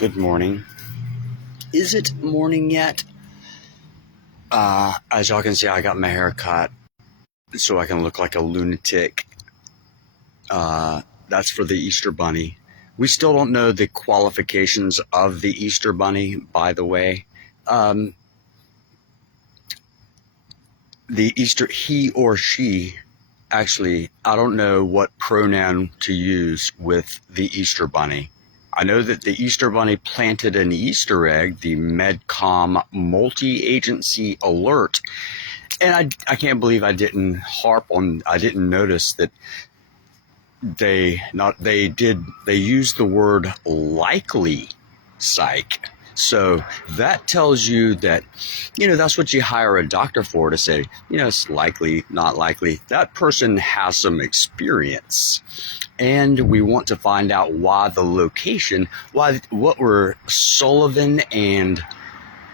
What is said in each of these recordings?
Good morning. Is it morning yet? As y'all can see, I got my hair cut so I can look like a lunatic. That's for the Easter Bunny. We still don't know the qualifications of the Easter Bunny, by the way. He or she, actually, I don't know what pronoun to use with the Easter Bunny. I know that the Easter Bunny planted an Easter egg, the MedCom multi-agency alert, and I can't believe I didn't notice that they used the word likely, psych. So that tells you that, that's what you hire a doctor for, to say, it's likely, not likely. That person has some experience. And we want to find out what were Sullivan and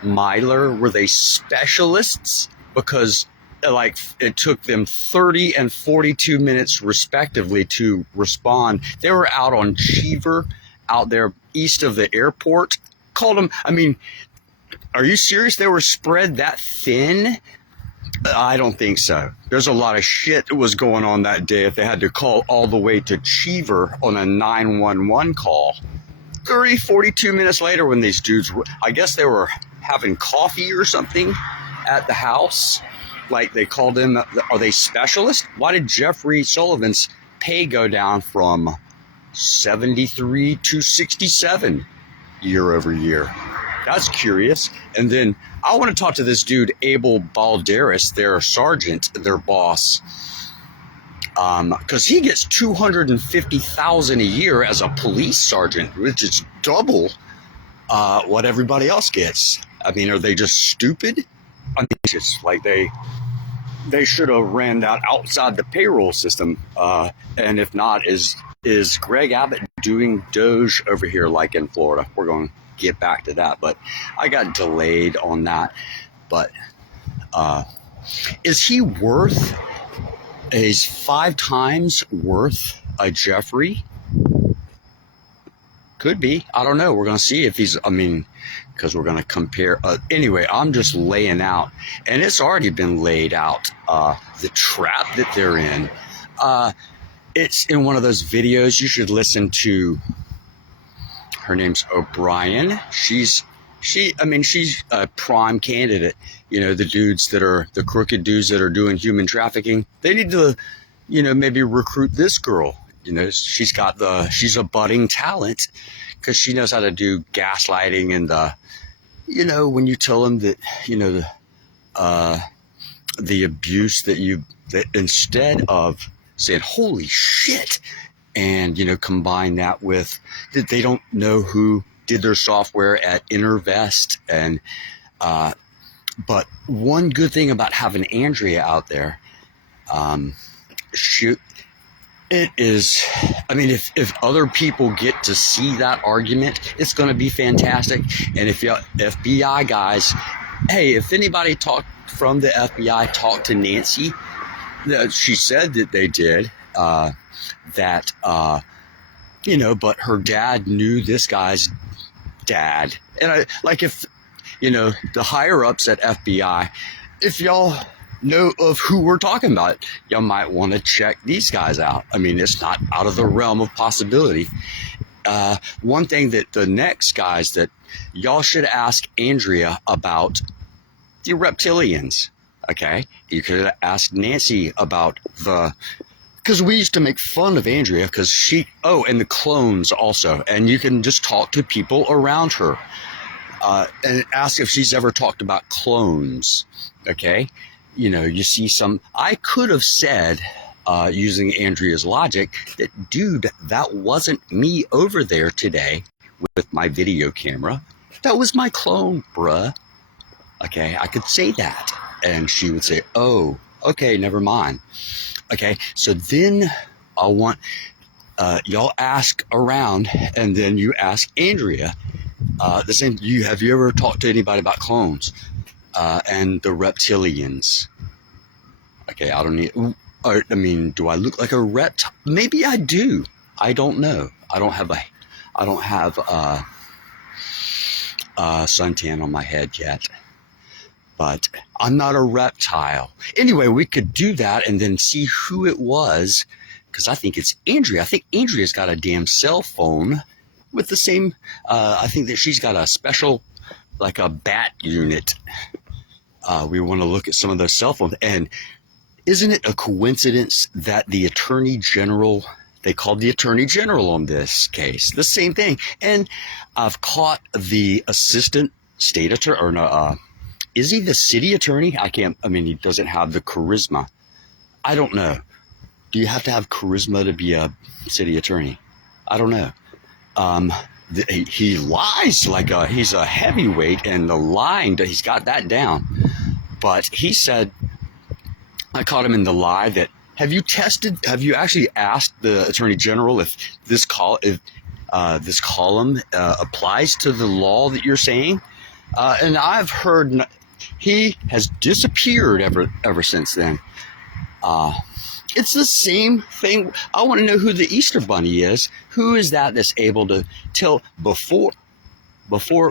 Myler, were they specialists? Because it took them 30 and 42 minutes respectively to respond. They were out on Cheever, out there east of the airport. Called them, are you serious? They were spread that thin? I don't think so. There's a lot of shit that was going on that day if they had to call all the way to Cheever on a 911 call. 30, 42 minutes later, when these dudes were, I guess they were having coffee or something at the house. Like, they called them, are they specialists? Why did Jeffrey Sullivan's pay go down from 73 to 67 year over year? That's curious. And then I want to talk to this dude, Abel Balderas, their sergeant, their boss, because he gets $250,000 a year as a police sergeant, which is double what everybody else gets. Are they just stupid? It's like they should have ran that outside the payroll system. And if not, is Greg Abbott doing Doge over here like in Florida? We're going to get back to that, but I got delayed on that. But is he worth, is 5 times worth a Jeffrey? Could be. I don't know. We're going to see if he's, because we're going to compare. Anyway, I'm just laying out, and it's already been laid out, the trap that they're in. It's in one of those videos. You should listen to. Her name's O'Brien. She's a prime candidate. The crooked dudes that are doing human trafficking, they need to, maybe recruit this girl. She's a budding talent because she knows how to do gaslighting and, when you tell them that, the abuse that instead of saying, holy shit, and, combine that with that they don't know who did their software at Intervest. And, but one good thing about having Andrea out there, it is, if other people get to see that argument, it's going to be fantastic. And if FBI guys, hey, if anybody from the FBI talked to Nancy, she said that they did, but her dad knew this guy's dad. And if, the higher ups at FBI, if y'all know of who we're talking about, y'all might want to check these guys out. It's not out of the realm of possibility. One thing that the next guys that y'all should ask Andrea about the reptilians. Okay. You could ask Nancy about because we used to make fun of Andrea because and the clones also. And you can just talk to people around her and ask if she's ever talked about clones. Okay. You see I could have said, using Andrea's logic, that, dude, that wasn't me over there today with my video camera. That was my clone, bruh. Okay. I could say that. And she would say, oh, okay, never mind. Okay, so then I want y'all ask around, and then you ask Andrea the same. Have you ever talked to anybody about clones and the reptilians? Okay, I don't need. Do I look like a rept? Maybe I do. I don't know. I don't have suntan on my head yet. But I'm not a reptile. Anyway, we could do that and then see who it was, because I think it's Andrea. I think Andrea's got a damn cell phone with the same, I think that she's got a special, like a bat unit. We want to look at some of those cell phones. And isn't it a coincidence that the Attorney General, they called the Attorney General on this case, the same thing. And I've caught the assistant state attorney, or no, is he the city attorney? He doesn't have the charisma. I don't know. Do you have to have charisma to be a city attorney? I don't know. He lies like he's a heavyweight, and the lying, he's got that down. But he said, I caught him in the lie that, have you actually asked the Attorney General if this column applies to the law that you're saying? And I've heard he has disappeared ever since then. It's the same thing. I want to know who the Easter Bunny is. Who is that's able to tell before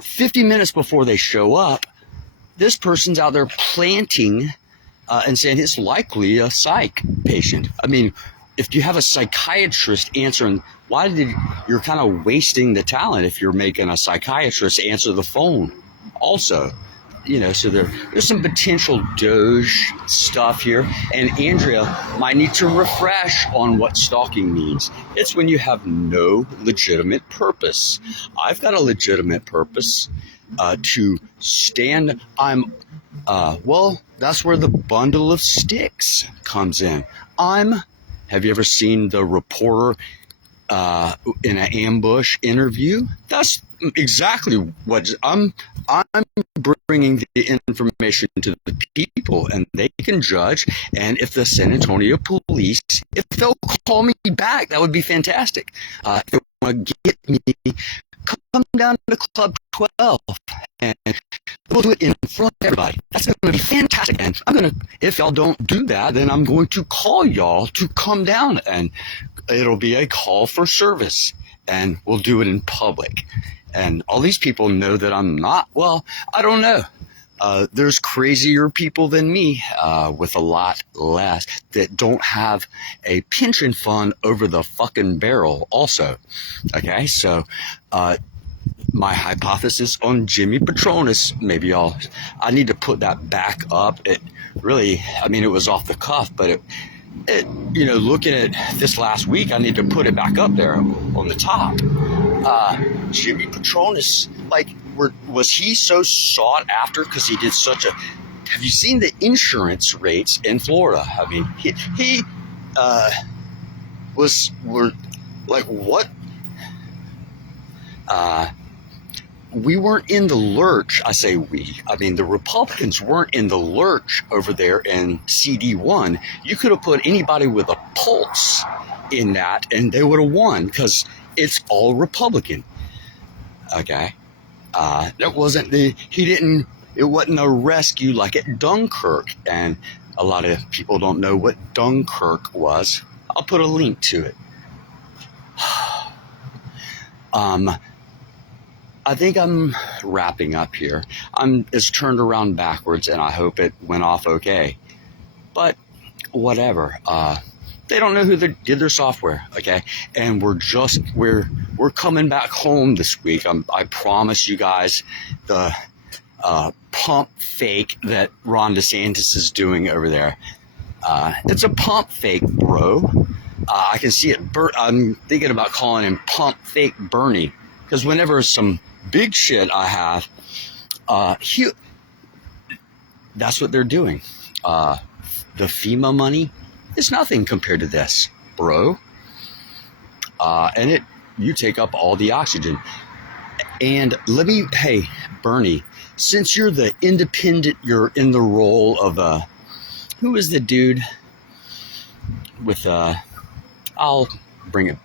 50 minutes before they show up, this person's out there planting and saying it's likely a psych patient. I mean, if you have a psychiatrist answering, you're kind of wasting the talent if you're making a psychiatrist answer the phone also. So there's some potential Doge stuff here, and Andrea might need to refresh on what stalking means. It's when you have no legitimate purpose. I've got a legitimate purpose to stand. That's where the bundle of sticks comes in. Have you ever seen the reporter in an ambush interview? That's exactly what I'm bringing the information to the people, and they can judge. And if the San Antonio police, if they'll call me back, that would be fantastic. If they want to get me, come down to Club 12 and we'll do it in front of everybody. That's going to be fantastic. And if y'all don't do that, then I'm going to call y'all to come down, and it'll be a call for service, and we'll do it in public. And all these people know that I'm not, I don't know. There's crazier people than me with a lot less that don't have a pension fund over the fucking barrel also. Okay, so my hypothesis on Jimmy Patronis, I need to put that back up. It was off the cuff, but looking at this last week, I need to put it back up there on the top. Jimmy Patronis, was he so sought after because he did such a? Have you seen the insurance rates in Florida? I mean, he were like what? We weren't in the lurch. I say we. I mean, the Republicans weren't in the lurch over there in CD1. You could have put anybody with a pulse in that, and they would have won because it's all Republican. Okay, it wasn't a rescue like at Dunkirk, and a lot of people don't know what Dunkirk was. I'll put a link to it. I think I'm wrapping up here. It's turned around backwards, and I hope it went off okay. But whatever. They don't know who did their software, okay? And we're coming back home this week. I promise you guys the pump fake that Ron DeSantis is doing over there. It's a pump fake, bro. I can see it. I'm thinking about calling him Pump Fake Bernie, because whenever some big shit I have, that's what they're doing. The FEMA money is nothing compared to this, bro. And you take up all the oxygen. And hey, Bernie, since you're the independent, you're in the role of who is the dude with I'll bring it,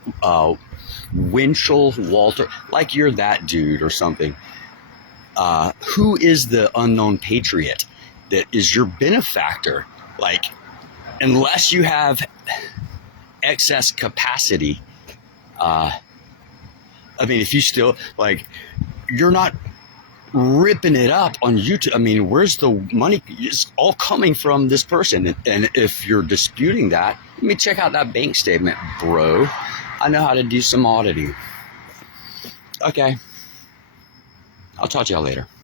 Winchell Walter, like you're that dude or something. Who is the unknown patriot that is your benefactor? Like, unless you have excess capacity, if you still, you're not ripping it up on YouTube. I mean, where's the money? It's all coming from this person. And if you're disputing that, let me check out that bank statement, bro. I know how to do some auditing. Okay. I'll talk to y'all later.